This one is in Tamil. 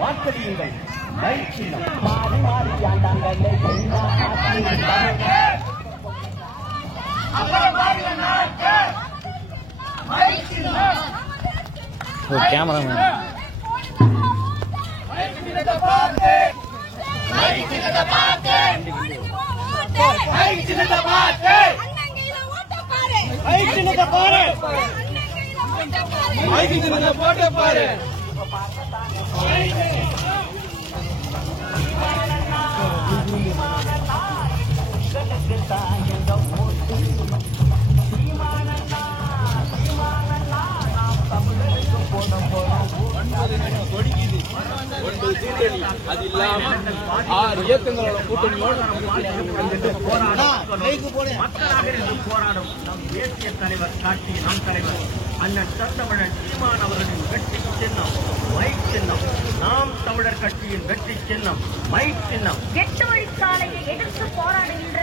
வாக்களியுங்கள். கேமரா போட்டு பாரு. அது இல்லாம 6 இயக்கங்களோட கூட்டணியோடு போராடும் நம் தேசிய தலைவர் காட்டிய நம் தலைவர் அண்ணன் தத்தமிழன் சீமான் அவர்களின் வெற்றி சின்னம் மைக் சின்னம். நாம் தமிழர் கட்சியின் வெற்றி சின்னம் மைக் சின்னம். 8 வழிச்சாலையை எதிர்த்து போராடுகின்ற